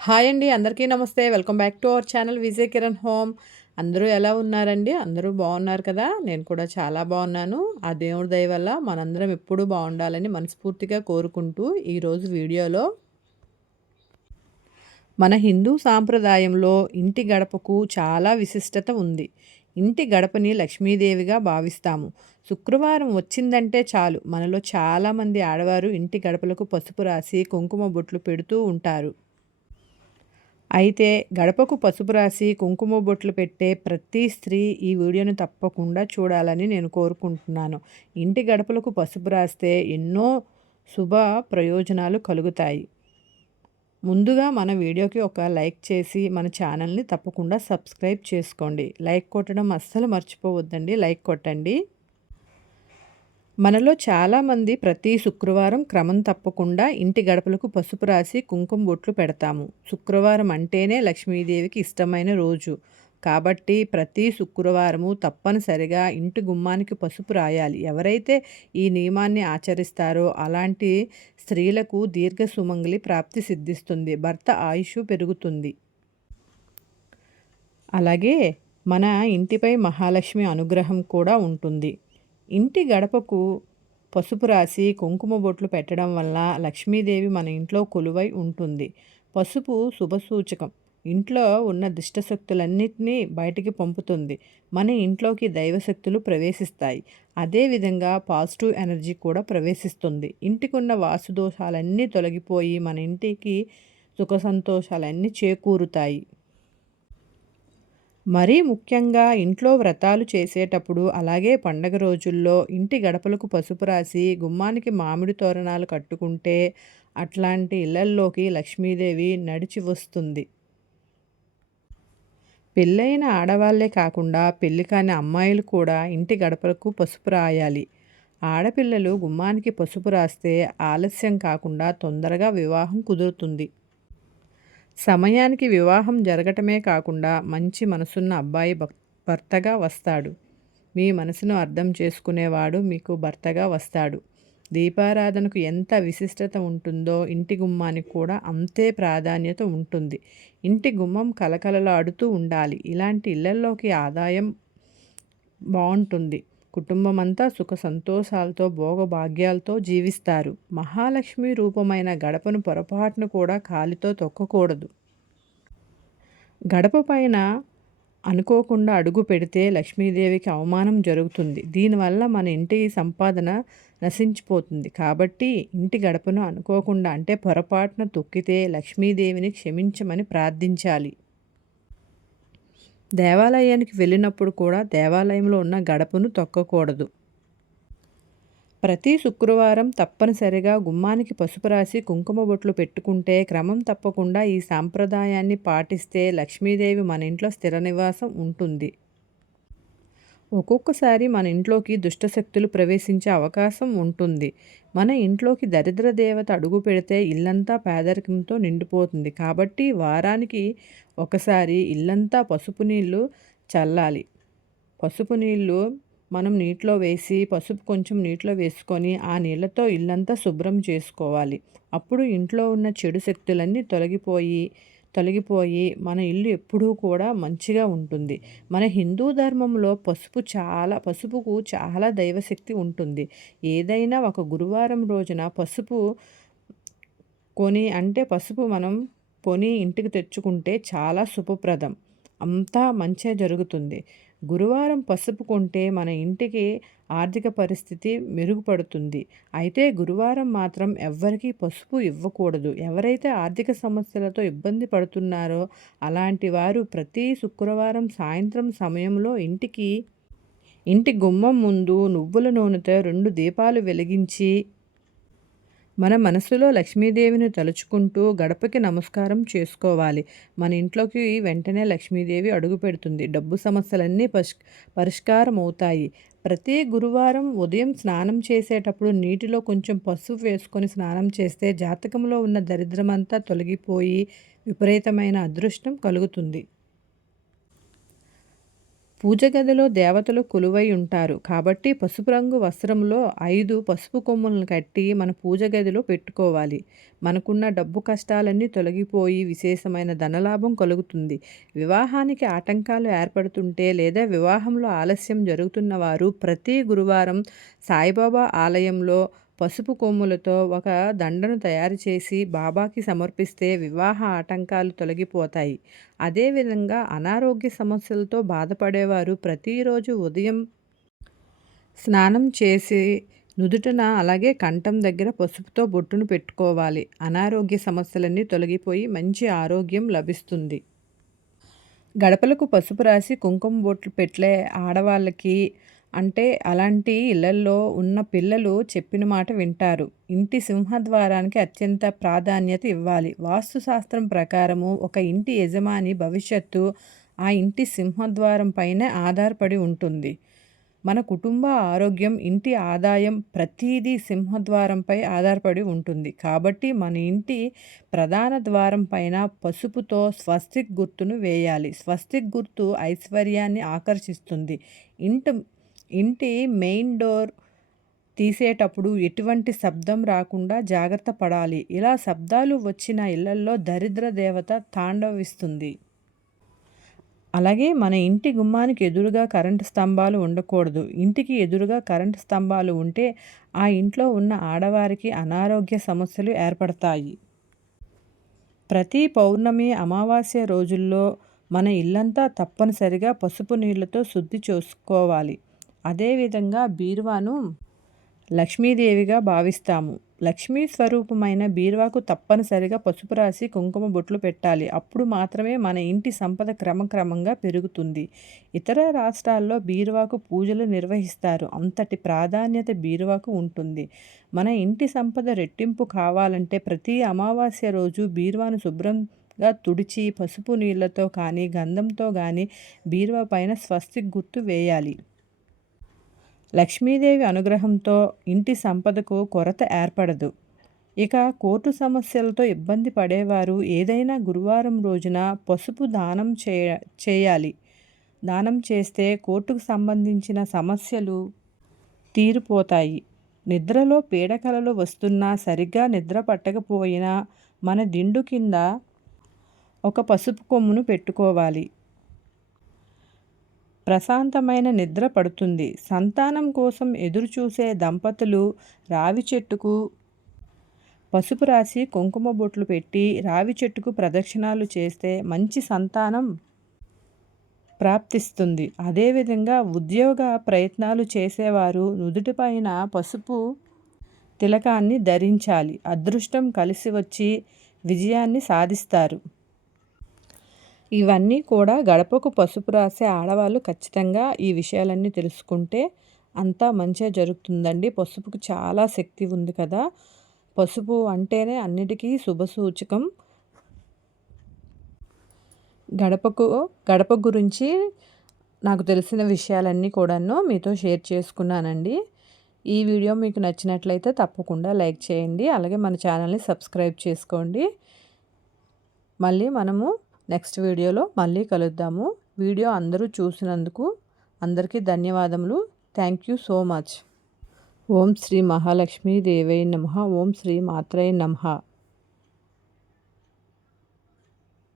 Hi అండి అందరికీ నమస్తే. Welcome back to our channel Vijay Kiran home. అందరూ ఎలా ఉన్నారండి? అందరూ బాగున్నారు కదా? నేను కూడా చాలా బాగున్నాను. ఆ దేవుడి దయ వల్ల మనందరం ఎప్పుడూ బాగుండాలని మనస్ఫూర్తిగా కోరుకుంటూ ఈరోజు వీడియోలో మన హిందూ సాంప్రదాయంలో ఇంటి గడపకు చాలా విశిష్టత ఉంది. ఇంటి గడపని లక్ష్మీదేవిగా భావిస్తాము. శుక్రవారం వచ్చిందంటే చాలు. మనలో చాలామంది ఆడవారు ఇంటి గడపలకు పసుపు రాసి కుంకుమ బొట్లు పెడుతూ ఉంటారు. అయితే గడపకు పసుపు రాసి కుంకుమ బొట్లు పెట్టే ప్రతి స్త్రీ ఈ వీడియోను తప్పకుండా చూడాలని నేను కోరుకుంటున్నాను. ఇంటి గడపలకు పసుపు రాస్తే ఎన్నో శుభ ప్రయోజనాలు కలుగుతాయి. ముందుగా మన వీడియోకి ఒక లైక్ చేసి మన ఛానల్ని తప్పకుండా సబ్స్క్రైబ్ చేసుకోండి. లైక్ కొట్టడం అస్సలు మర్చిపోవద్దండి. లైక్ కొట్టండి. మనలో చాలామంది ప్రతి శుక్రవారం క్రమం తప్పకుండా ఇంటి గడపలకు పసుపు రాసి కుంకుమ బొట్లు పెడతాము. శుక్రవారం అంటేనే లక్ష్మీదేవికి ఇష్టమైన రోజు. కాబట్టి ప్రతి శుక్రవారము తప్పనిసరిగా ఇంటి గుమ్మానికి పసుపు రాయాలి. ఎవరైతే ఈ నియమాన్ని ఆచరిస్తారో అలాంటి స్త్రీలకు దీర్ఘ సుమంగలి ప్రాప్తి సిద్ధిస్తుంది. భర్త ఆయుష్ పెరుగుతుంది. అలాగే మన ఇంటిపై మహాలక్ష్మి అనుగ్రహం కూడా ఉంటుంది. ఇంటి గడపకు పసుపు రాసి కుంకుమ బొట్లు పెట్టడం వల్ల లక్ష్మీదేవి మన ఇంట్లో కొలువై ఉంటుంది. పసుపు శుభసూచకం. ఇంట్లో ఉన్న దుష్టశక్తులన్నింటినీ బయటికి పంపుతుంది. మన ఇంట్లోకి దైవశక్తులు ప్రవేశిస్తాయి. అదేవిధంగా పాజిటివ్ ఎనర్జీ కూడా ప్రవేశిస్తుంది. ఇంటికి ఉన్న వాసుదోషాలన్నీ తొలగిపోయి మన ఇంటికి సుఖ సంతోషాలన్నీ చేకూరుతాయి. మరీ ముఖ్యంగా ఇంట్లో వ్రతాలు చేసేటప్పుడు అలాగే పండగ రోజుల్లో ఇంటి గడపలకు పసుపు రాసి గుమ్మానికి మామిడి తోరణాలు కట్టుకుంటే అట్లాంటి ఇళ్ళల్లోకి లక్ష్మీదేవి నడిచి వస్తుంది. పెళ్ళైన ఆడవాళ్ళే కాకుండా పెళ్ళి కాని అమ్మాయిలు కూడా ఇంటి గడపలకు పసుపు రాయాలి. ఆడపిల్లలు గుమ్మానికి పసుపు రాస్తే ఆలస్యం కాకుండా తొందరగా వివాహం కుదురుతుంది. సమయానికి వివాహం జరగటమే కాకుండా మంచి మనసున్న అబ్బాయి భర్తగా వస్తాడు. మీ మనసును అర్థం చేసుకునేవాడు మీకు భర్తగా వస్తాడు. దీపారాధనకు ఎంత విశిష్టత ఉంటుందో ఇంటి గుమ్మానికి కూడా అంతే ప్రాధాన్యత ఉంటుంది. ఇంటి గుమ్మం కలకలలాడుతూ ఉండాలి. ఇలాంటి ఇళ్ళల్లోకి ఆదాయం బాగుంటుంది. కుటుంబం అంతా సుఖ సంతోషాలతో భోగభాగ్యాలతో జీవిస్తారు. మహాలక్ష్మి రూపమైన గడపను పొరపాటును కూడా కాలితో తొక్కకూడదు. గడప పైన అనుకోకుండా అడుగు పెడితే లక్ష్మీదేవికి అవమానం జరుగుతుంది. దీనివల్ల మన ఇంటి సంపాదన నశించిపోతుంది. కాబట్టి ఇంటి గడపను అనుకోకుండా అంటే పొరపాటున తొక్కితే లక్ష్మీదేవిని క్షమించమని ప్రార్థించాలి. దేవాలయానికి వెళ్ళినప్పుడు కూడా దేవాలయంలో ఉన్న గడపను తొక్కకూడదు. ప్రతి శుక్రవారం తప్పనిసరిగా గుమ్మానికి పసుపు రాసి కుంకుమ బొట్లు పెట్టుకుంటే క్రమం తప్పకుండా ఈ సాంప్రదాయాన్ని పాటిస్తే లక్ష్మీదేవి మన ఇంట్లో స్థిర నివాసం ఉంటుంది. ఒక్కొక్కసారి మన ఇంట్లోకి దుష్టశక్తులు ప్రవేశించే అవకాశం ఉంటుంది. మన ఇంట్లోకి దరిద్ర దేవత అడుగు పెడితే ఇల్లంతా పేదరికంతో నిండిపోతుంది. కాబట్టి వారానికి ఒకసారి ఇల్లంతా పసుపు నీళ్ళు చల్లాలి. పసుపు నీళ్ళు మనం నీటిలో వేసి పసుపు కొంచెం నీటిలో వేసుకొని ఆ నీళ్ళతో ఇల్లంతా శుభ్రం చేసుకోవాలి. అప్పుడు ఇంట్లో ఉన్న చెడు శక్తులన్నీ తొలగిపోయి తొలగిపోయి మన ఇల్లు ఎప్పుడూ కూడా మంచిగా ఉంటుంది. మన హిందూ ధర్మంలో పసుపు చాలా పసుపుకు చాలా దైవశక్తి ఉంటుంది. ఏదైనా ఒక గురువారం రోజున పసుపు కొని అంటే పసుపు మనం కొని ఇంటికి తెచ్చుకుంటే చాలా శుభప్రదం. అంతా మంచిగా జరుగుతుంది. గురువారం పసుపు కొంటే మన ఇంటికి ఆర్థిక పరిస్థితి మెరుగుపడుతుంది. అయితే గురువారం మాత్రం ఎవ్వరికీ పసుపు ఇవ్వకూడదు. ఎవరైతే ఆర్థిక సమస్యలతో ఇబ్బంది పడుతున్నారో అలాంటి వారు ప్రతి శుక్రవారం సాయంత్రం సమయంలో ఇంటికి ఇంటి గుమ్మం ముందు నువ్వుల నూనెతో రెండు దీపాలు వెలిగించి మన మనసులో లక్ష్మీదేవిని తలుచుకుంటూ గడపకి నమస్కారం చేసుకోవాలి. మన ఇంట్లోకి వెంటనే లక్ష్మీదేవి అడుగు పెడుతుంది. డబ్బు సమస్యలన్నీ పరిష్ పరిష్కారం అవుతాయి ప్రతి గురువారం ఉదయం స్నానం చేసేటప్పుడు నీటిలో కొంచెం పసుపు వేసుకొని స్నానం చేస్తే జాతకంలో ఉన్న దరిద్రమంతా తొలగిపోయి విపరీతమైన అదృష్టం కలుగుతుంది. పూజ గదిలో దేవతలు కొలువై ఉంటారు. కాబట్టి పసుపు రంగు వస్త్రంలో ఐదు పసుపు కొమ్ములను కట్టి మన పూజ గదిలో పెట్టుకోవాలి. మనకున్న డబ్బు కష్టాలన్నీ తొలగిపోయి విశేషమైన ధనలాభం కలుగుతుంది. వివాహానికి ఆటంకాలు ఏర్పడుతుంటే లేదా వివాహంలో ఆలస్యం జరుగుతున్న వారు ప్రతి గురువారం సాయిబాబా ఆలయంలో పసుపు కొమ్ములతో ఒక దండను తయారు చేసి బాబాకి సమర్పిస్తే వివాహ ఆటంకాలు తొలగిపోతాయి. అదేవిధంగా అనారోగ్య సమస్యలతో బాధపడేవారు ప్రతిరోజు ఉదయం స్నానం చేసి నుదుటన అలాగే కంఠం దగ్గర పసుపుతో బొట్టును పెట్టుకోవాలి. అనారోగ్య సమస్యలన్నీ తొలగిపోయి మంచి ఆరోగ్యం లభిస్తుంది. గడపలకు పసుపు రాసి కుంకుమ బొట్లు పెట్టలే ఆడవాళ్ళకి అంటే అలాంటి ఇళ్ళల్లో ఉన్న పిల్లలు చెప్పిన మాట వింటారు. ఇంటి సింహద్వారానికి అత్యంత ప్రాధాన్యత ఇవ్వాలి. వాస్తుశాస్త్రం ప్రకారము ఒక ఇంటి యజమాని భవిష్యత్తు ఆ ఇంటి సింహద్వారం పైనే ఆధారపడి ఉంటుంది. మన కుటుంబ ఆరోగ్యం ఇంటి ఆదాయం ప్రతీదీ సింహద్వారంపై ఆధారపడి ఉంటుంది. కాబట్టి మన ఇంటి ప్రధాన ద్వారం పైన పసుపుతో స్వస్తిక్ గుర్తును వేయాలి. స్వస్తిక్ గుర్తు ఐశ్వర్యాన్ని ఆకర్షిస్తుంది. ఇంటి ఇంటి మెయిన్ డోర్ తీసేటప్పుడు ఎటువంటి శబ్దం రాకుండా జాగ్రత్త పడాలి. ఇలా శబ్దాలు వచ్చిన ఇళ్ళల్లో దరిద్ర దేవత తాండవిస్తుంది. అలాగే మన ఇంటి గుమ్మానికి ఎదురుగా కరెంటు స్తంభాలు ఉండకూడదు. ఇంటికి ఎదురుగా కరెంటు స్తంభాలు ఉంటే ఆ ఇంట్లో ఉన్న ఆడవారికి అనారోగ్య సమస్యలు ఏర్పడతాయి. ప్రతి పౌర్ణమి అమావాస్య రోజుల్లో మన ఇల్లంతా తప్పనిసరిగా పసుపు నీళ్ళతో శుద్ధి చేసుకోవాలి. అదేవిధంగా బీరువాను లక్ష్మీదేవిగా భావిస్తాము. లక్ష్మీ స్వరూపమైన బీరువాకు తప్పనిసరిగా పసుపు రాసి కుంకుమ బొట్లు పెట్టాలి. అప్పుడు మాత్రమే మన ఇంటి సంపద క్రమక్రమంగా పెరుగుతుంది. ఇతర రాష్ట్రాల్లో బీరువాకు పూజలు నిర్వహిస్తారు. అంతటి ప్రాధాన్యత బీరువాకు ఉంటుంది. మన ఇంటి సంపద రెట్టింపు కావాలంటే ప్రతి అమావాస్య రోజు బీరువాను శుభ్రంగా తుడిచి పసుపు నీళ్ళతో కానీ గంధంతో కానీ బీరువా పైన స్వస్తిక్ గుర్తు వేయాలి. లక్ష్మీదేవి అనుగ్రహంతో ఇంటి సంపదకు కొరత ఏర్పడదు. ఇక కోర్టు సమస్యలతో ఇబ్బంది పడేవారు ఏదైనా గురువారం రోజున పసుపు దానం చేయ చేయాలి. దానం చేస్తే కోర్టుకు సంబంధించిన సమస్యలు తీరిపోతాయి. నిద్రలో పీడకలలు వస్తున్నా సరిగ్గా నిద్ర పట్టకపోయినా మన దిండు కింద ఒక పసుపు కొమ్మును పెట్టుకోవాలి. ప్రశాంతమైన నిద్ర పడుతుంది. సంతానం కోసం ఎదురుచూసే దంపతులు రావి చెట్టుకు పసుపు రాసి కుంకుమ బొట్లు పెట్టి రావి చెట్టుకు ప్రదక్షిణాలు చేస్తే మంచి సంతానం ప్రాప్తిస్తుంది. అదేవిధంగా ఉద్యోగ ప్రయత్నాలు చేసేవారు నుదుటిపైన పసుపు తిలకాన్ని ధరించాలి. అదృష్టం కలిసి వచ్చి విజయాన్ని సాధిస్తారు. ఇవన్నీ కూడా గడపకు పసుపు రాసే ఆడవాళ్ళు ఖచ్చితంగా ఈ విషయాలన్నీ తెలుసుకుంటే అంతా మంచిగా జరుగుతుందండి. పసుపుకు చాలా శక్తి ఉంది కదా. పసుపు అంటేనే అన్నిటికీ శుభసూచకం గడపకు గడప గురించి నాకు తెలిసిన విషయాలన్నీ కూడాను మీతో షేర్ చేసుకున్నానండి. ఈ వీడియో మీకు నచ్చినట్లయితే తప్పకుండా లైక్ చేయండి. అలాగే మన ఛానల్ని సబ్స్క్రైబ్ చేసుకోండి. మళ్ళీ మనము నెక్స్ట్ వీడియోలో మళ్ళీ కలుద్దాము. వీడియో అందరూ చూసినందుకు అందరికీ ధన్యవాదములు. Thank you so much. ఓం శ్రీ మహాలక్ష్మీ దేవై నమ. ఓం శ్రీ మాత్రై నమ.